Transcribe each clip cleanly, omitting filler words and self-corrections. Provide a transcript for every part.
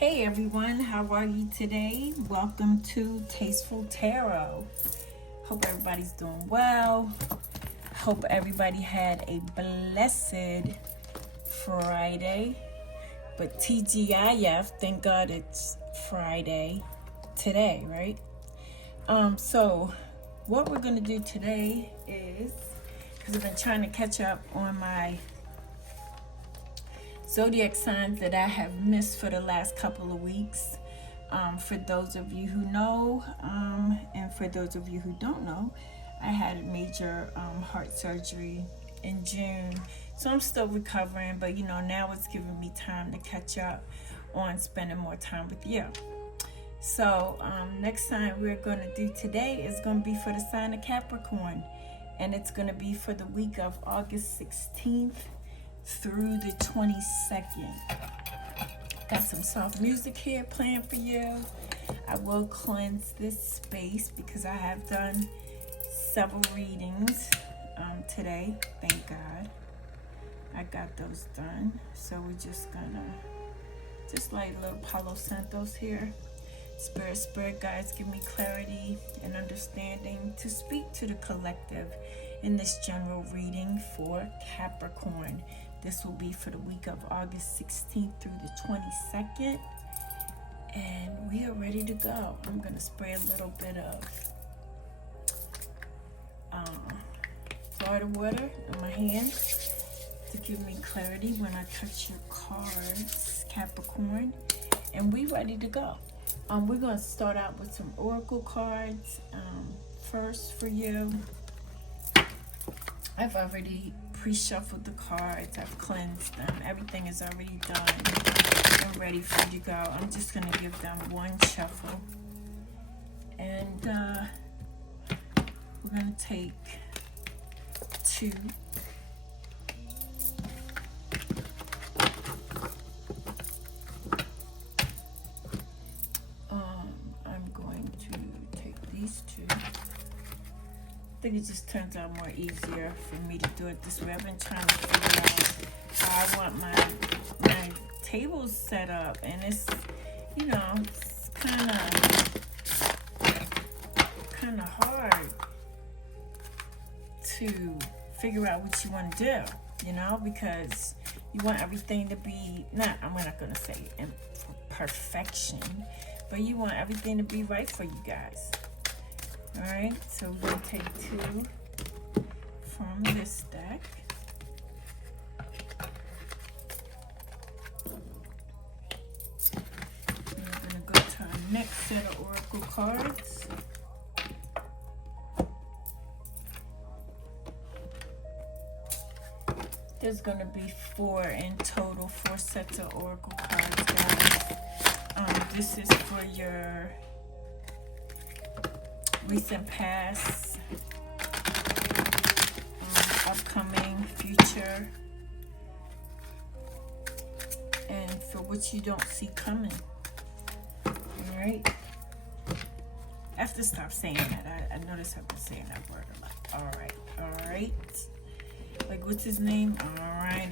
Hey everyone, how are you today? Welcome to Tasteful Tarot. Hope everybody's doing well. Hope everybody had a blessed Friday. But TGIF, thank God it's Friday today, right? So what we're going to do today is, because I've been trying to catch up on my zodiac signs that I have missed for the last couple of weeks. For those of you who know, and for those of you who don't know, I had a major heart surgery in June. So I'm still recovering, but now it's giving me time to catch up on spending more time with you. So next sign we're going to do today is going to be for the sign of Capricorn. And it's going to be for the week of August 16th through the 22nd. Got some soft music here playing for you. I will cleanse this space because I have done several readings today. Thank God I got those done. So we're just gonna light a little Palo Santos here. Spirit guides, give me clarity and understanding to speak to the collective in this general reading for Capricorn. This will be for the week of August 16th through the 22nd. And we are ready to go. I'm going to spray a little bit of Florida water in my hand to give me clarity when I touch your cards, Capricorn. And we ready to go. We're going to start out with some oracle cards first for you. I've already pre-shuffled the cards. I've cleansed them. Everything is already done and ready for you to go. I'm just going to give them one shuffle. And we're going to take two. I'm going to take these two. I think it just turns out more easier for me to do it this way. I've been trying to figure out how I want my tables set up, and it's it's kind of hard to figure out what you want to do, because you want everything to be I'm not gonna say in perfection, but you want everything to be right for you guys. Alright, so we're going to take two from this deck. And we're going to go to our next set of oracle cards. There's going to be four in total, 4 sets of oracle cards, guys. This is for your recent past, upcoming, future, and for what you don't see coming. Alright? I have to stop saying that. I notice I've been saying that word a lot. Alright. Like, what's his name? Alright.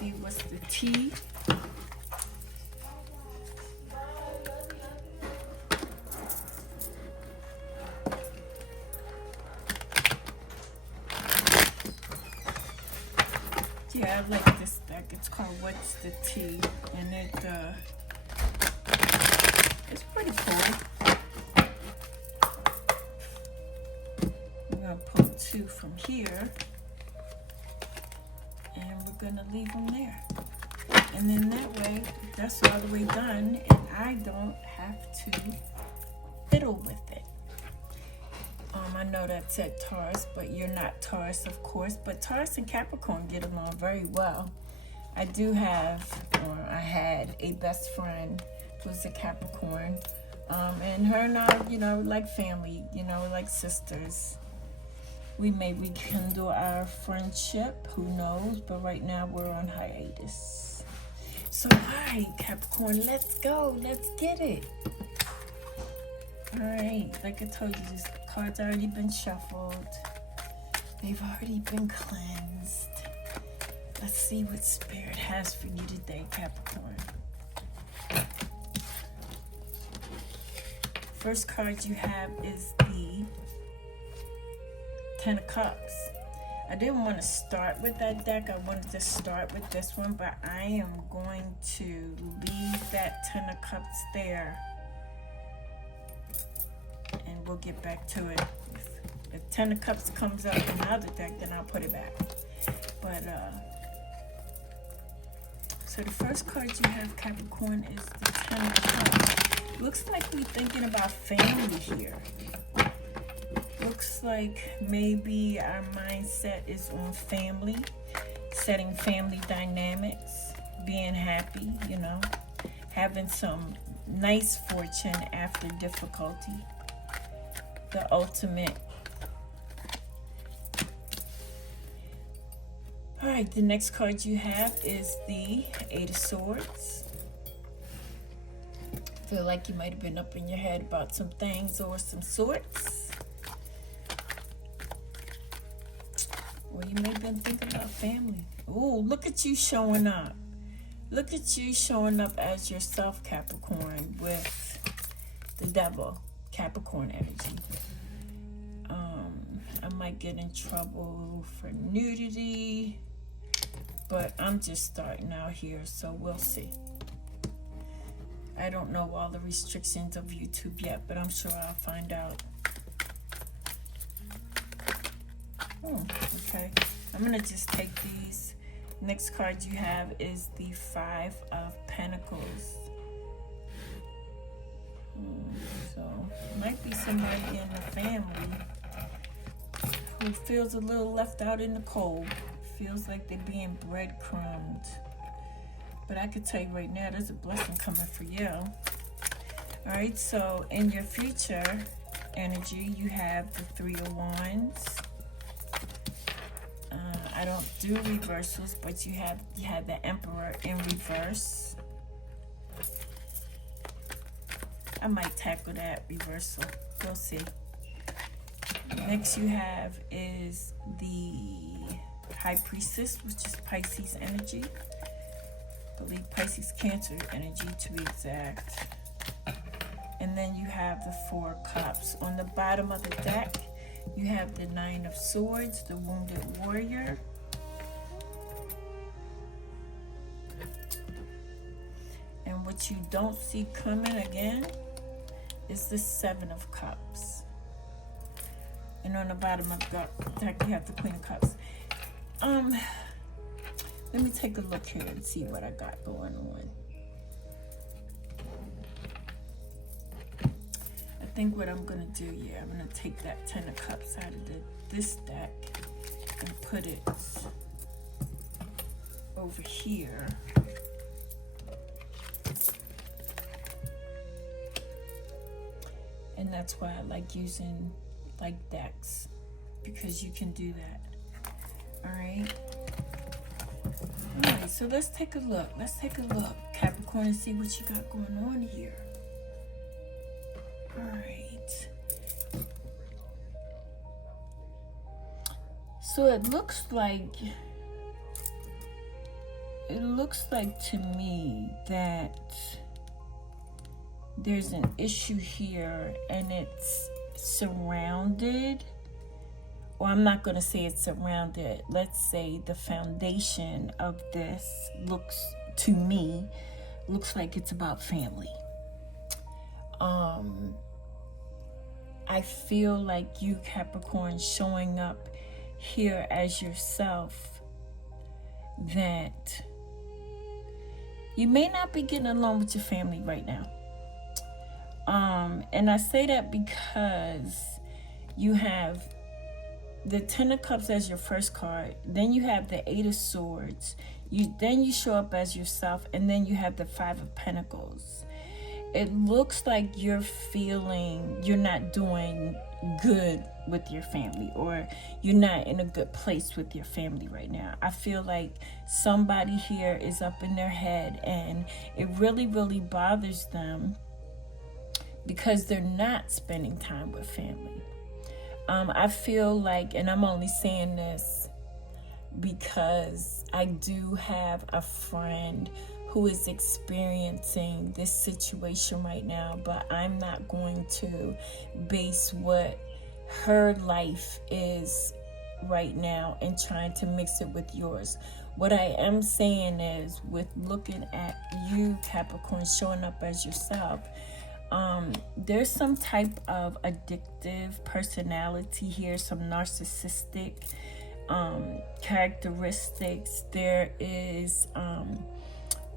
See what's the T. Yeah, I like this deck. It's called What's the T, and it's pretty cool. I'm gonna pull two from here. And we're gonna leave them there. And then that way, that's all the way done, and I don't have to fiddle with it. I know that said Taurus, but you're not Taurus, of course. But Taurus and Capricorn get along very well. I had a best friend who's a Capricorn. And her and I, like family, like sisters. We may rekindle our friendship, who knows, but right now we're on hiatus. So, all right, Capricorn, let's go. Let's get it. All right, like I told you, this card's already been shuffled. They've already been cleansed. Let's see what Spirit has for you today, Capricorn. First card you have is the Ten of Cups. I didn't want to start with that deck. I wanted to start with this one, but I am going to leave that Ten of Cups there. And we'll get back to it. If Ten of Cups comes up in another deck, then I'll put it back. But, so the first card you have, Capricorn, is the Ten of Cups. Looks like we're thinking about family here. Looks like maybe our mindset is on family, setting family dynamics, being happy, you know, having some nice fortune after difficulty. The ultimate. All right, the next card you have is the Eight of Swords. Feel like you might have been up in your head about some things or some sorts. Or you may have been thinking about family. Ooh, look at you showing up. Look at you showing up as yourself, Capricorn, with the Devil, Capricorn energy. I might get in trouble for nudity, but I'm just starting out here, so we'll see. I don't know all the restrictions of YouTube yet, but I'm sure I'll find out. Okay, I'm gonna just take these. Next card you have is the Five of Pentacles. So, might be somebody in the family who feels a little left out in the cold. Feels like they're being breadcrumbed. But I could tell you right now, there's a blessing coming for you. Alright, so in your future energy, you have the Three of Wands. I don't do reversals, but you have the Emperor in reverse. I might tackle that reversal. We'll see. Next you have is the High Priestess, which is Pisces energy. I believe Pisces Cancer energy to be exact. And then you have the Four of Cups. On the bottom of the deck, you have the Nine of Swords, the Wounded Warrior. And what you don't see coming again is the Seven of Cups. And on the bottom of the deck, you have the Queen of Cups. Let me take a look here and see what I got going on. I think what I'm going to do, I'm going to take that Ten of Cups out of this deck and put it over here. And that's why I like using like decks, because you can do that. Alright, so let's take a look. Capricorn, and see what you got going on here. Alright. So it looks like to me that there's an issue here, and it's surrounded, or I'm not going to say it's surrounded. Let's say the foundation of this looks like it's about family. I feel like you, Capricorn, showing up here as yourself, that you may not be getting along with your family right now. And I say that because you have the Ten of Cups as your first card, then you have the Eight of Swords, then you show up as yourself, and then you have the Five of Pentacles. It looks like you're feeling you're not doing good with your family, or you're not in a good place with your family right now. I feel like somebody here is up in their head, and it really, really bothers them because they're not spending time with family. I feel like, and I'm only saying this because I do have a friend who is experiencing this situation right now, but I'm not going to base what her life is right now and trying to mix it with yours. What I am saying is, with looking at you, Capricorn, showing up as yourself, there's some type of addictive personality here, some narcissistic characteristics. There is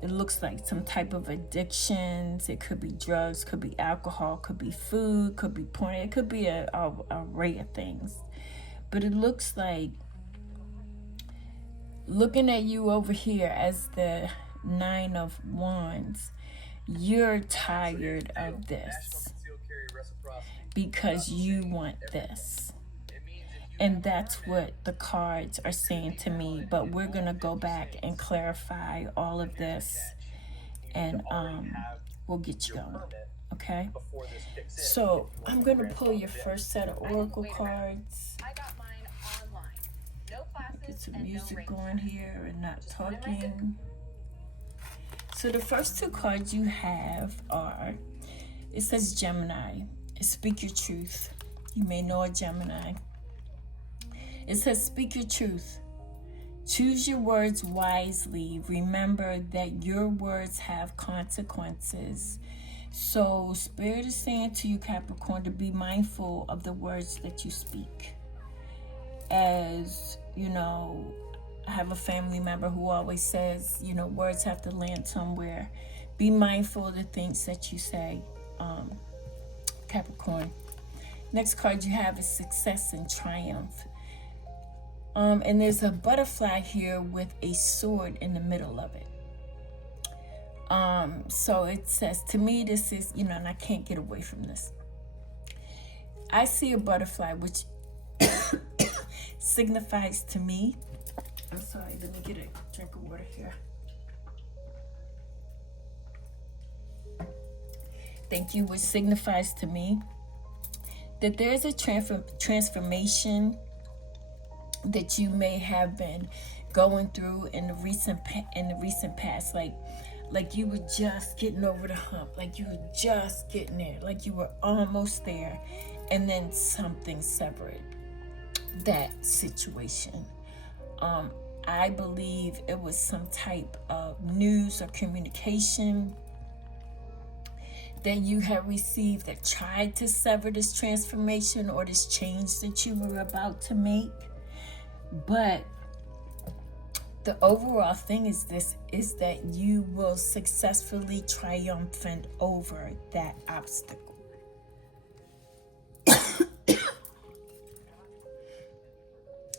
it looks like some type of addictions. It could be drugs, could be alcohol, could be food, could be porn. It could be a array of things. But it looks like, looking at you over here as the Nine of Wands, you're tired of this because you want this. And that's what the cards are saying to me. But we're going to go back and clarify all of this, and we'll get you going. Okay? So I'm going to pull your first set of oracle cards. Get some music going here and not talking. So the first two cards you have are, it says Gemini. Speak your truth. You may know a Gemini. It says, speak your truth. Choose your words wisely. Remember that your words have consequences. So Spirit is saying to you, Capricorn, to be mindful of the words that you speak. As you know, I have a family member who always says, you know, words have to land somewhere. Be mindful of the things that you say, Capricorn. Next card you have is success and triumph. And there's a butterfly here with a sword in the middle of it. So it says, to me, this is, you know, and I can't get away from this. I see a butterfly, which signifies to me, I'm sorry, let me get a drink of water here. Thank you, which signifies to me that there's a transformation that you may have been going through in the recent past, like you were just getting over the hump, like you were just getting there, like you were almost there, and then something severed that situation. I believe it was some type of news or communication that you have received that tried to sever this transformation or this change that you were about to make. But the overall thing is that you will successfully triumphant over that obstacle.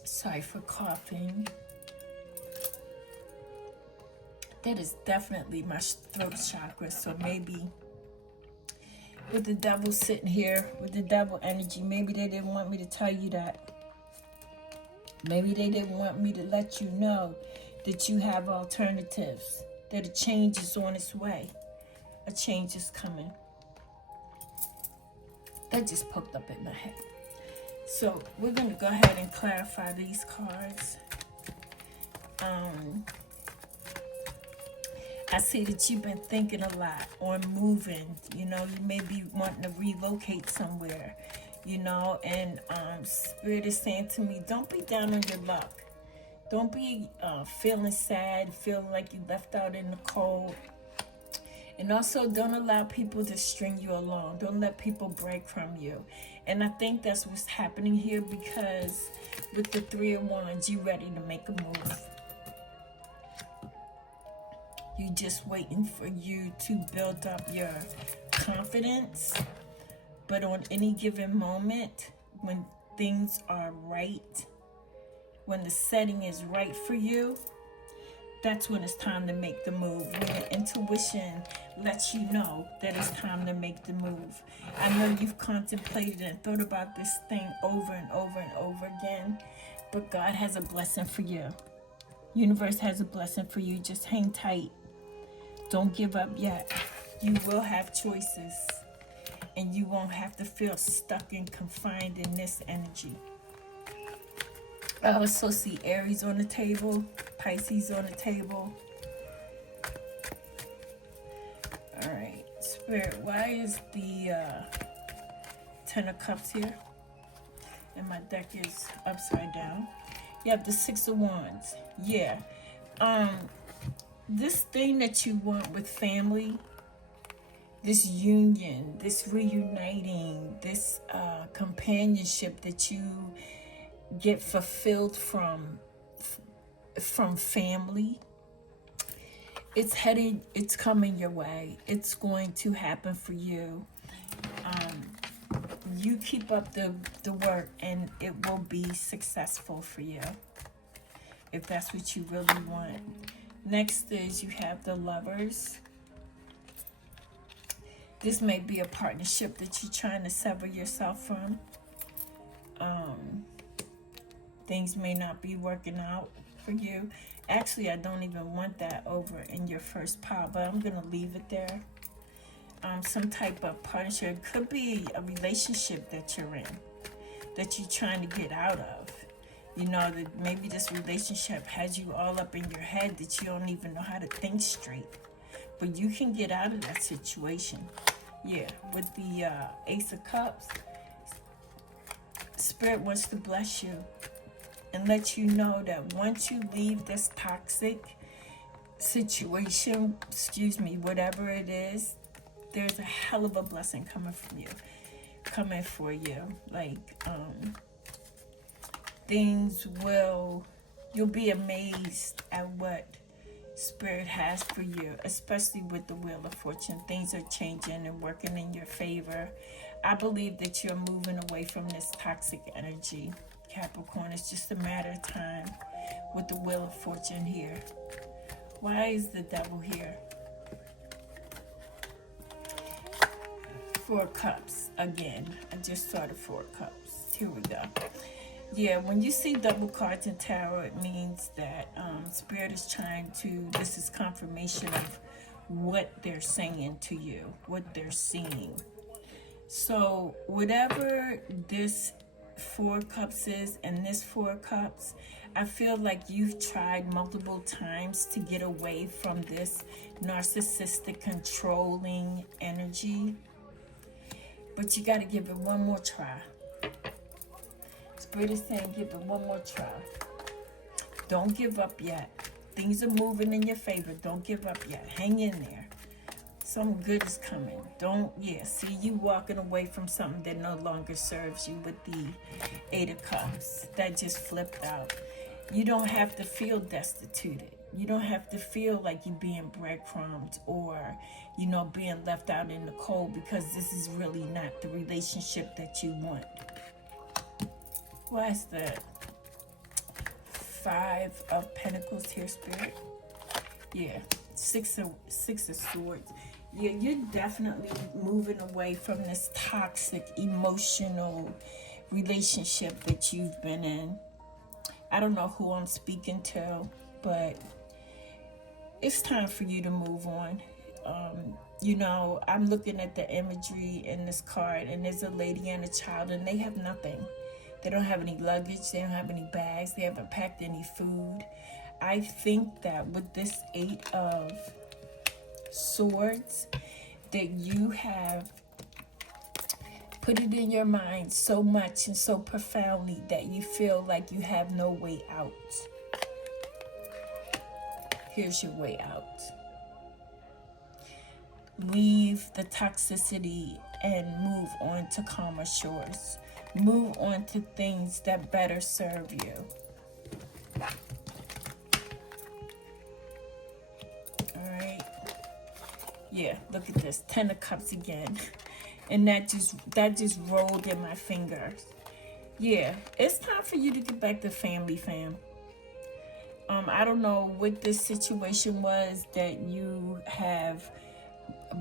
Sorry for coughing. That is definitely my throat chakra. So maybe with the devil sitting here, with the devil energy, maybe they didn't want me to tell you that. Maybe they didn't want me to let you know that you have alternatives, that a change is on its way. A change is coming. That just poked up in my head. So we're going to go ahead and clarify these cards. I see that you've been thinking a lot on moving. You know, you may be wanting to relocate somewhere. You know, and Spirit is saying to me, don't be down on your luck. Don't be feeling sad, feeling like you left out in the cold. And also, don't allow people to string you along. Don't let people break from you. And I think that's what's happening here, because with the Three of Wands, you're ready to make a move. You're just waiting for you to build up your confidence. But on any given moment, when things are right, when the setting is right for you, that's when it's time to make the move. When your intuition lets you know that it's time to make the move. I know you've contemplated and thought about this thing over and over and over again, but God has a blessing for you. Universe has a blessing for you. Just hang tight. Don't give up yet. You will have choices. and you won't have to feel stuck and confined in this energy. I also see Aries on the table, Pisces on the table. All right, Spirit, why is the Ten of Cups here? And my deck is upside down. You have the Six of Wands. Yeah. This thing that you want with family, this union, this reuniting, this companionship that you get fulfilled from family, it's coming your way. It's going to happen for you. You keep up the work and it will be successful for you, if that's what you really want. Next is you have the Lovers. This may be a partnership that you're trying to sever yourself from. Things may not be working out for you. Actually, I don't even want that over in your first pile, but I'm going to leave it there. Some type of partnership. It could be a relationship that you're in, that you're trying to get out of. You know, that maybe this relationship has you all up in your head that you don't even know how to think straight. But you can get out of that situation. Yeah, with the Ace of Cups, Spirit wants to bless you and let you know that once you leave this toxic situation, whatever it is, there's a hell of a blessing coming for you. Like, you'll be amazed at what Spirit has for you, especially with the Wheel of Fortune. Things are changing and working in your favor. I believe that you're moving away from this toxic energy, Capricorn. It's just a matter of time with the Wheel of Fortune here. Why is the Devil here? Four Cups again. I just saw the Four Cups. Here we go. Yeah, when you see double cards in tarot, it means that Spirit is trying to, this is confirmation of what they're saying to you, what they're seeing. So whatever this Four Cups is and this Four Cups, I feel like you've tried multiple times to get away from this narcissistic, controlling energy. But you got to give it one more try. Spirit is saying give it one more try. Don't give up yet. Things are moving in your favor. Don't give up yet. Hang in there. Something good is coming. See you walking away from something that no longer serves you with the Eight of Cups. That just flipped out. You don't have to feel destituted. You don't have to feel like you're being breadcrumbed or, being left out in the cold, because this is really not the relationship that you want. Why is the Five of Pentacles here, Spirit? Yeah, Six of Swords. Yeah, you're definitely moving away from this toxic, emotional relationship that you've been in. I don't know who I'm speaking to, but it's time for you to move on. I'm looking at the imagery in this card, and there's a lady and a child, and they have nothing. They don't have any luggage. They don't have any bags. They haven't packed any food. I think that with this Eight of Swords, that you have put it in your mind so much and so profoundly that you feel like you have no way out. Here's your way out. Leave the toxicity and move on to calmer shores. Move on to things that better serve you. All right. Yeah, look at this. 10 of Cups again. And that just rolled in my fingers. Yeah, it's time for you to get back to family, fam. I don't know what this situation was that you have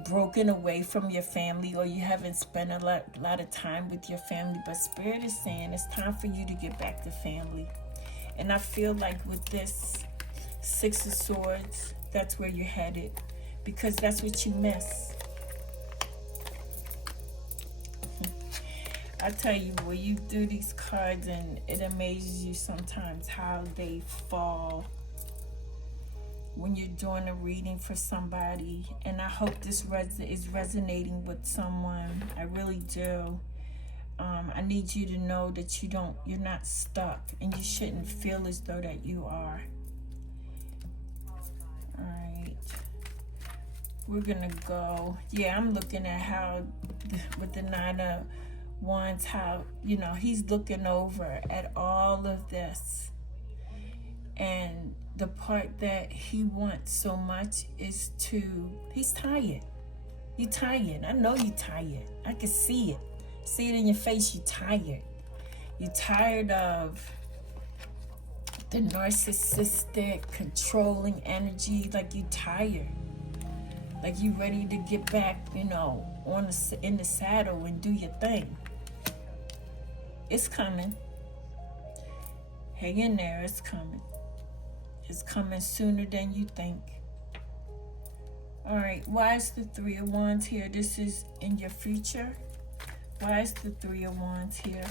broken away from your family, or you haven't spent a lot of time with your family, but Spirit is saying it's time for you to get back to family. And I feel like with this Six of Swords, that's where you're headed, because that's what you miss. I tell you, when you do these cards, and it amazes you sometimes how they fall when you're doing a reading for somebody. And I hope this is resonating with someone. I really do. I need you to know that you're not stuck, and you shouldn't feel as though that you are. All right. We're gonna go. Yeah, I'm looking at how with the Nine of Wands, how, you know, he's looking over at all of this. And the part that he wants so much is he's tired. You're tired. I know you're tired. I can see it. See it in your face. You're tired. You're tired of the narcissistic, controlling energy. Like, you're tired. Like, you ready to get back, you know, in the saddle and do your thing. It's coming. Hang in there. It's coming. It's coming sooner than you think. All right. Why is the Three of Wands here? This is in your future. Why is the Three of Wands here?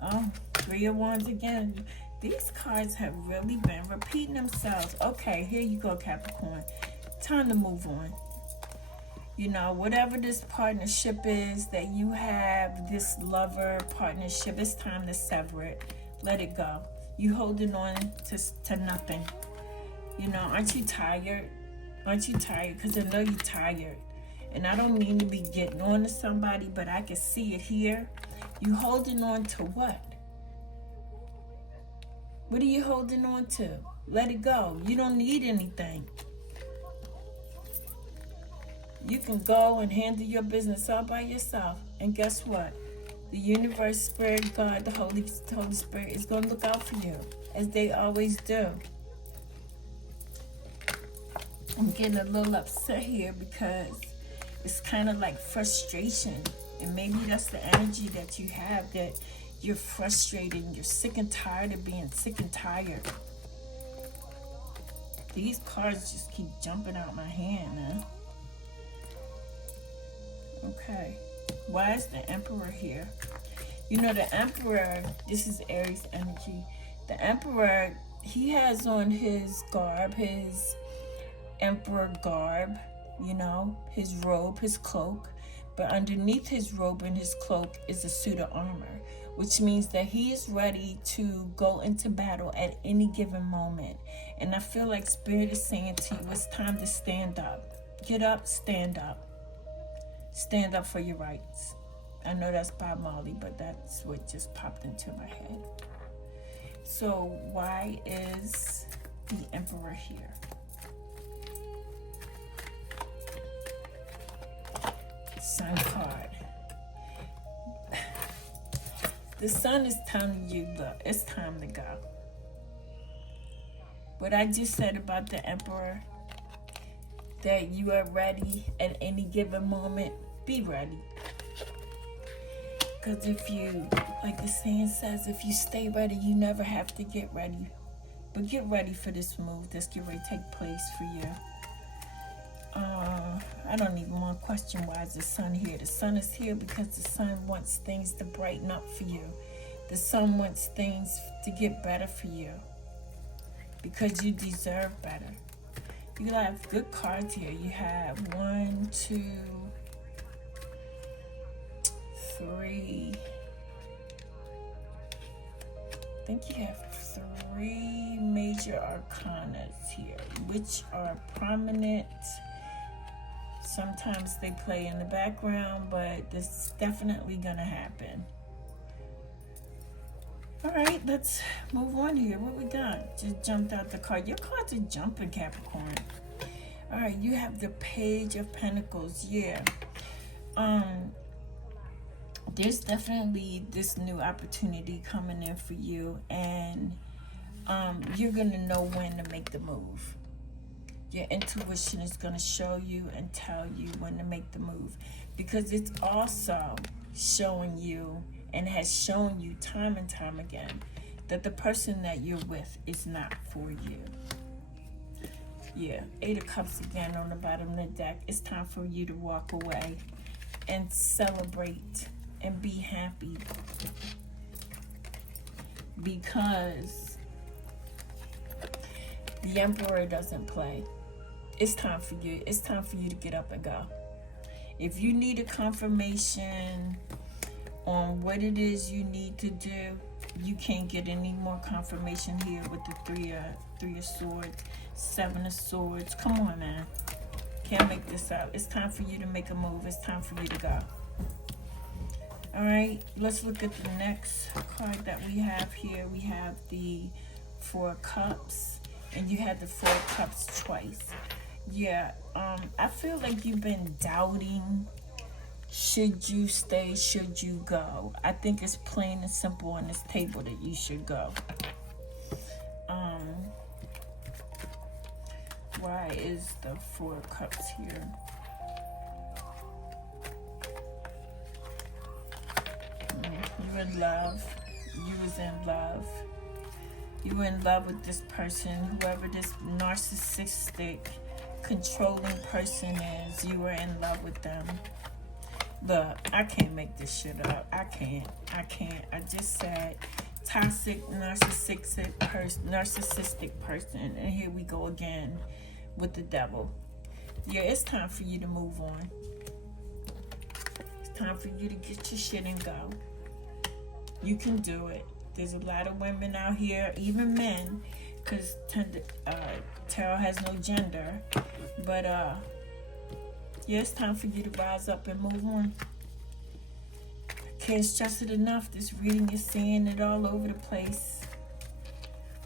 Oh, Three of Wands again. These cards have really been repeating themselves. Okay, here you go, Capricorn. Time to move on. You know, whatever this partnership is that you have, this lover partnership, it's time to sever it. Let it go. You holding on to nothing. You know, aren't you tired? Aren't you tired? Because I know you're tired. And I don't mean to be getting on to somebody, but I can see it here. You holding on to what? What are you holding on to? Let it go. You don't need anything. You can go and handle your business all by yourself. And guess what? The universe, Spirit, God, the Holy Spirit is going to look out for you, as they always do. I'm getting a little upset here because it's kind of like frustration. And maybe that's the energy that you have, that you're frustrated and you're sick and tired of being sick and tired. These cards just keep jumping out my hand, man. Okay. Why is the Emperor here? You know, the Emperor, this is Aries energy. The Emperor, he has on his garb, his Emperor garb, you know, his robe, his cloak. But underneath his robe and his cloak is a suit of armor, which means that he is ready to go into battle at any given moment. And I feel like Spirit is saying to you, it's time to stand up. Get up, stand up. Stand up for your rights. I know that's Bob Marley, but that's what just popped into my head. So why is the Emperor here? Sun card. The Sun is telling you, look, it's time to go. What I just said about the Emperor, that you are ready at any given moment, be ready. Because if you, like the saying says, if you stay ready, you never have to get ready. But get ready for this move that's getting ready to take place for you. I don't even want to question why is the Sun here. The Sun is here because the Sun wants things to brighten up for you. The Sun wants things to get better for you. Because you deserve better. You have good cards here. You have 1, 2, 3. I think you have 3 major arcanas here, which are prominent. Sometimes they play in the background, but this is definitely gonna happen. All right, let's move on here. What we got? Just jumped out the card. Your cards are jumping, Capricorn. All right, you have the Page of Pentacles. Yeah. There's definitely this new opportunity coming in for you, and you're gonna know when to make the move. Your intuition is going to show you and tell you when to make the move, because it's also showing you and has shown you time and time again that the person that you're with is not for you. Yeah, 8 of Cups again on the bottom of the deck. It's time for you to walk away. and celebrate and be happy, because the Emperor doesn't play. It's time for you. It's time for you to get up and go. If you need a confirmation on what it is you need to do, you can't get any more confirmation here with the three of swords, 7 of swords. Come on, man. Can't make this up. It's time for you to make a move. It's time for you to go. All right, let's look at the next card that we have here. We have the 4 of Cups, and you had the 4 of Cups twice. Yeah, I feel like you've been doubting, should you stay, should you go? I think it's plain and simple on this table that you should go. Why is the 4 of Cups here? You in love. You was in love. You were in love with this person, whoever this narcissistic, controlling person is. You were in love with them. Look, I can't make this shit up. I can't. I just said toxic, narcissistic person. And here we go again with the devil. Yeah, it's time for you to move on. It's time for you to get your shit and go. You can do it. There's a lot of women out here, even men, because tarot has no gender. But yeah, it's time for you to rise up and move on. I can't stress it enough. This reading is saying it all over the place.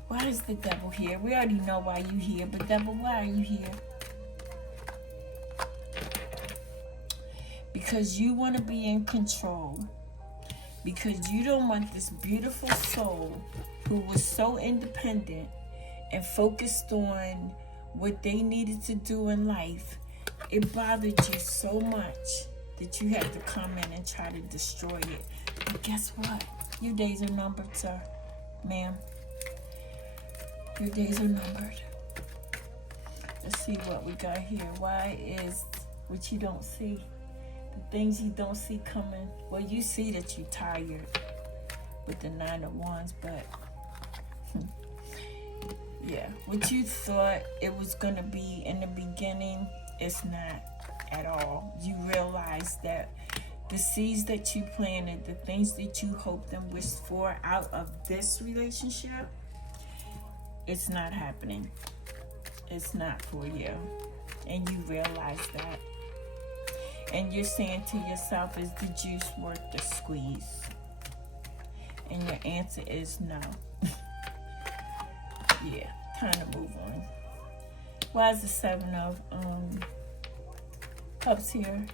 Why is the devil here? We already know why you here, but devil, why are you here? Because you want to be in control. Because you don't want this beautiful soul who was so independent and focused on what they needed to do in life. It bothered you so much that you had to come in and try to destroy it. But guess what? Your days are numbered, sir. Ma'am. Your days are numbered. Let's see what we got here. Why is what you don't see? The things you don't see coming. Well, you see that you're tired with the 9 of Wands, but yeah, what you thought it was going to be in the beginning, it's not at all. You realize that the seeds that you planted, the things that you hoped and wished for out of this relationship, it's not happening. It's not for you. And you realize that. And you're saying to yourself, is the juice worth the squeeze? And your answer is no. Yeah, time to move on. Why is the 7 of Cups here?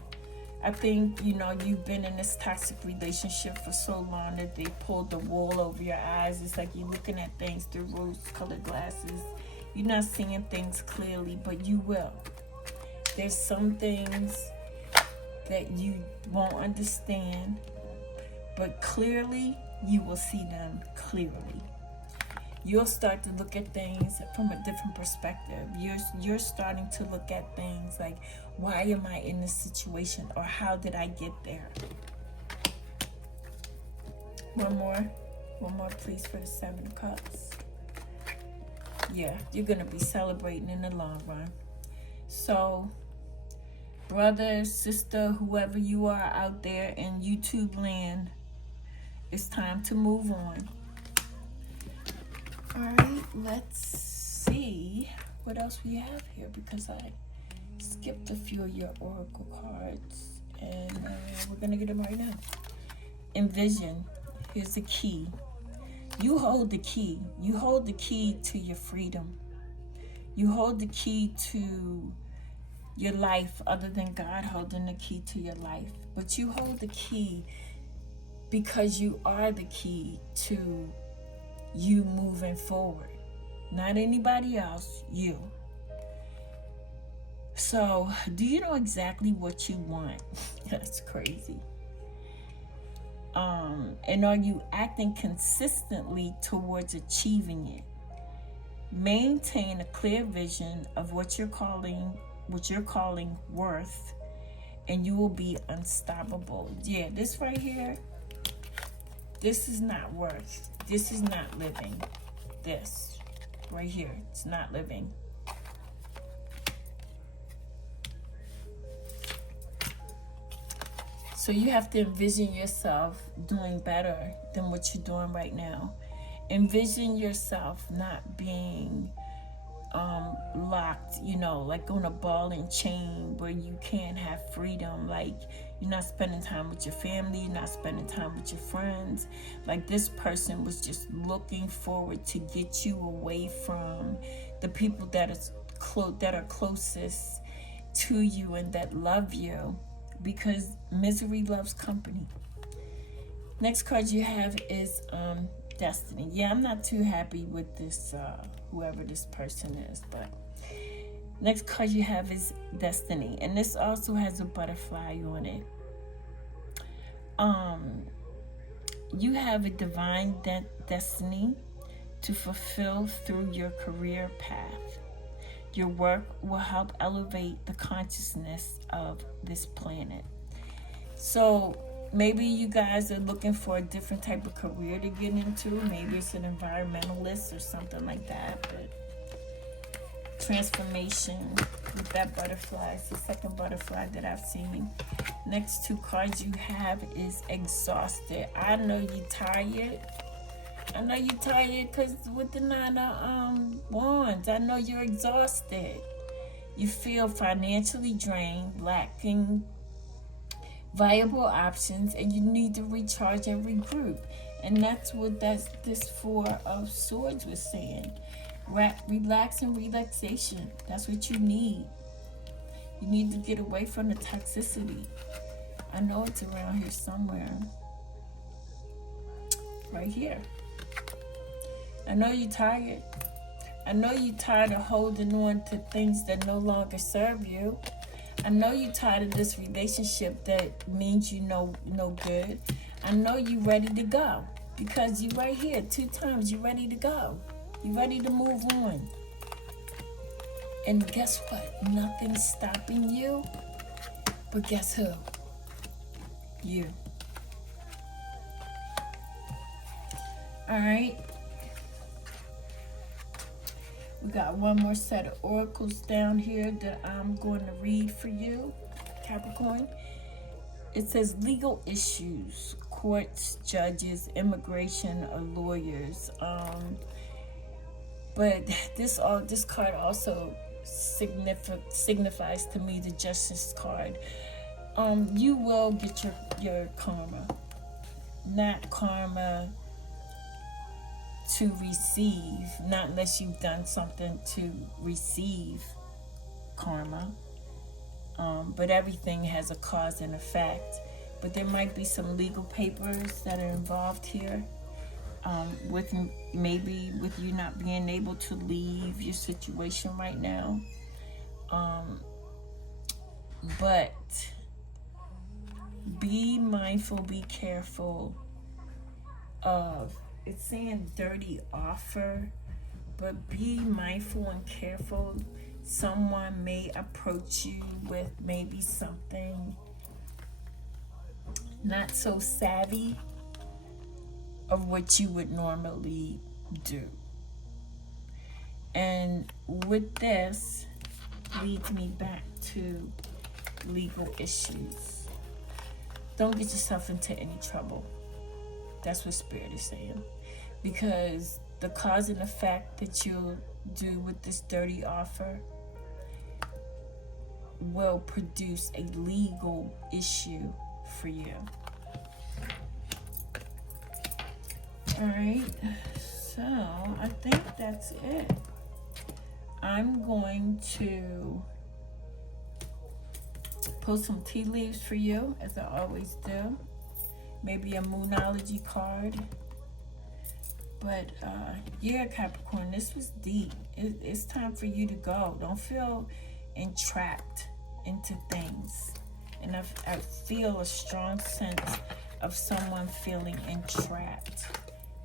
I think, you've been in this toxic relationship for so long that they pulled the wool over your eyes. It's like you're looking at things through rose-colored glasses. You're not seeing things clearly, but you will. There's some things that you won't understand, but clearly you will see them clearly. You'll start to look at things from a different perspective. You're starting to look at things like, why am I in this situation, or how did I get there? One more please for the 7 of Cups. Yeah, you're gonna be celebrating in the long run. So brother, sister, whoever you are out there in YouTube land, it's time to move on. All right, let's see what else we have here, because I skipped a few of your oracle cards, and we're going to get them right now. Envision. Here's the key. You hold the key. You hold the key to your freedom. You hold the key to your life, other than God holding the key to your life. But you hold the key because you are the key to you moving forward. Not anybody else, you. So, do you know exactly what you want? That's crazy. And are you acting consistently towards achieving it? Maintain a clear vision of what you're calling worth, and you will be unstoppable. Yeah, this right here, this is not worth. This is not living. This right here, it's not living. So you have to envision yourself doing better than what you're doing right now. Envision yourself not being locked, like on a ball and chain where you can't have freedom. Like, you're not spending time with your family, you're not spending time with your friends. Like, this person was just looking forward to get you away from the people that are closest to you and that love you, because misery loves company. Next card you have is Destiny. Yeah, I'm not too happy with this, whoever this person is, but next card you have is Destiny, and this also has a butterfly on it. You have a divine destiny to fulfill through your career path. Your work will help elevate the consciousness of this planet. So maybe you guys are looking for a different type of career to get into. Maybe it's an environmentalist or something like that. But transformation with that butterfly. It's the second butterfly that I've seen. Next two cards you have is Exhausted. I know you're tired. I know you're tired because with the Nine of Wands, I know you're exhausted. You feel financially drained, lacking viable options, and you need to recharge and regroup. And that's what this Four of Swords was saying. Relax and relaxation. That's what you need. You need to get away from the toxicity. I know it's around here somewhere. Right here. I know you're tired. I know you're tired of holding on to things that no longer serve you. I know you're tired of this relationship that means you no good. I know you're ready to go, because you're right here 2 times. You're ready to go. You're ready to move on. And guess what? Nothing's stopping you. But guess who? You. All right. We got one more set of oracles down here that I'm going to read for you, Capricorn. It says legal issues, courts, judges, immigration, or lawyers. But this card also signifies to me the Justice card. You will get your karma, not karma to receive, not unless you've done something to receive karma. But everything has a cause and effect. But there might be some legal papers that are involved here, with you not being able to leave your situation right now. But be mindful, be careful of, it's saying dirty offer, but be mindful and careful. Someone may approach you with maybe something not so savvy of what you would normally do. And with this leads me back to legal issues. Don't get yourself into any trouble. That's what Spirit is saying. Because the cause and effect that you'll do with this dirty offer will produce a legal issue for you. Alright, so I think that's it. I'm going to pull some tea leaves for you, as I always do. Maybe a Moonology card. But yeah, Capricorn, this was deep. It's time for you to go. Don't feel entrapped into things. And I feel a strong sense of someone feeling entrapped.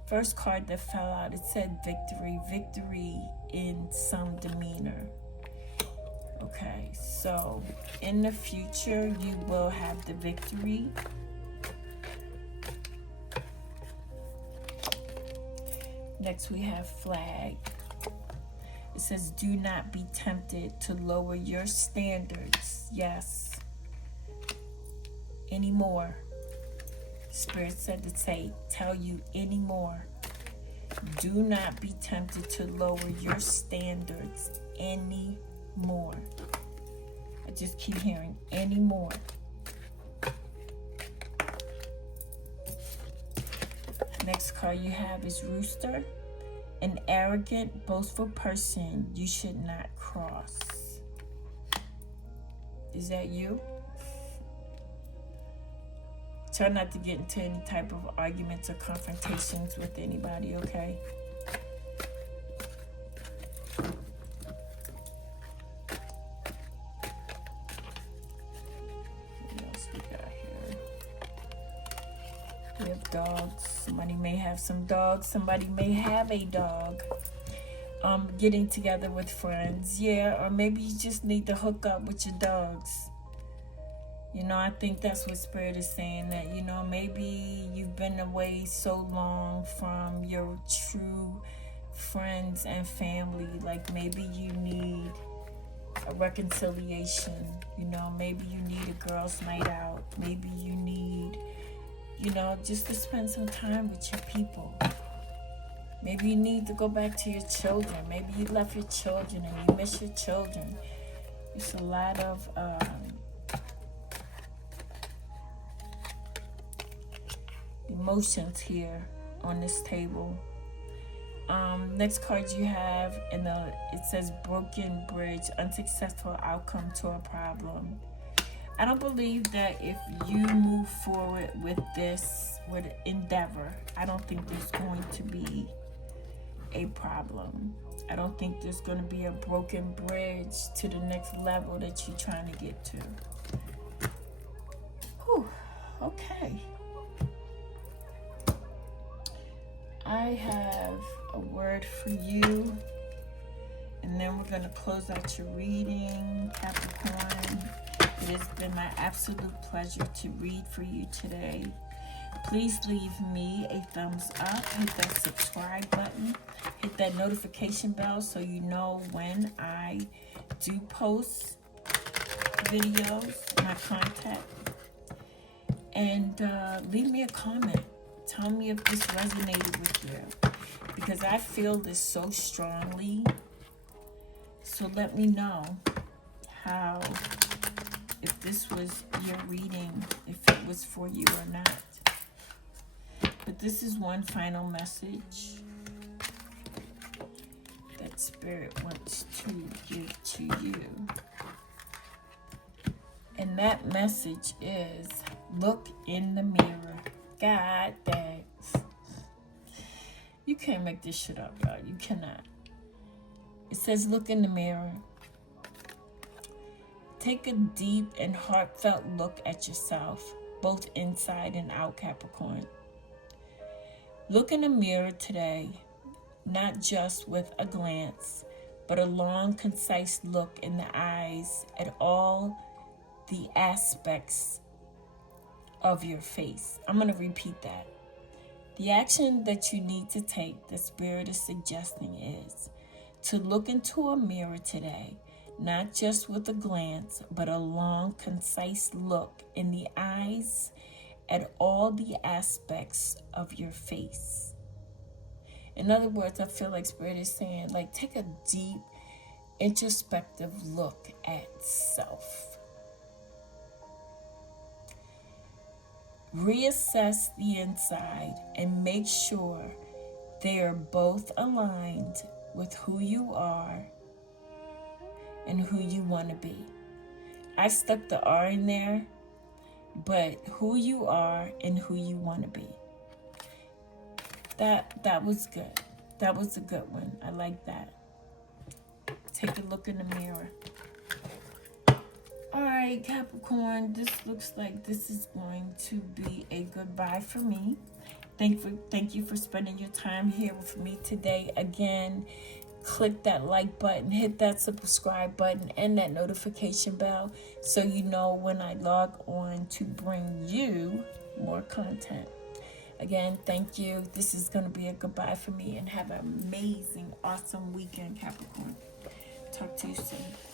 First card that fell out, it said victory. Victory in some demeanor. Okay, so in the future, you will have the victory. Next, we have flag. It says, do not be tempted to lower your standards. Yes. Anymore. Spirit said to tell you anymore. Do not be tempted to lower your standards anymore. I just keep hearing anymore. Next card you have is Rooster. An arrogant, boastful person you should not cross. Is that you? Try not to get into any type of arguments or confrontations with anybody, okay? What else we got here? We have dogs. Somebody may have some dogs. Somebody may have a dog. Getting together with friends. Yeah, or maybe you just need to hook up with your dogs. You know, I think that's what Spirit is saying, that, you know, maybe you've been away so long from your true friends and family. Like, maybe you need a reconciliation. You know, maybe you need a girls' night out. Maybe you need, you know, just to spend some time with your people. Maybe you need to go back to your children. Maybe you left your children and you miss your children. It's a lot of emotions here on this table. Next card you have, it says broken bridge, unsuccessful outcome to a problem. I don't believe that if you move forward with this, with endeavor, I don't think there's going to be a problem. I don't think there's going to be a broken bridge to the next level that you're trying to get to. Whew, okay. I have a word for you, and then we're going to close out your reading, Capricorn. It has been my absolute pleasure to read for you today. Please leave me a thumbs up, hit that subscribe button, hit that notification bell so you know when I do post videos, my content. And leave me a comment. Tell me if this resonated with you, because I feel this so strongly. So let me know how, if this was your reading, if it was for you or not. But this is one final message that Spirit wants to give to you. And that message is, look in the mirror. God dang. You can't make this shit up, y'all. You cannot. It says, look in the mirror. Take a deep and heartfelt look at yourself, both inside and out, Capricorn. Look in the mirror today, not just with a glance, but a long, concise look in the eyes at all the aspects of your face. I'm going to repeat that. The action that you need to take, the Spirit is suggesting, is to look into a mirror today, not just with a glance, but a long, concise look in the eyes at all the aspects of your face. In other words, I feel like Spirit is saying, like, take a deep, introspective look at self. Reassess the inside and make sure they are both aligned with who you are and who you want to be. I stuck the R in there, but who you are and who you want to be. That was good. That was a good one. I like that. Take a look in the mirror. All right, Capricorn, this looks like this is going to be a goodbye for me. Thank you for spending your time here with me today. Again, click that like button, hit that subscribe button, and that notification bell so you know when I log on to bring you more content. Again, thank you. This is going to be a goodbye for me, and have an amazing, awesome weekend, Capricorn. Talk to you soon.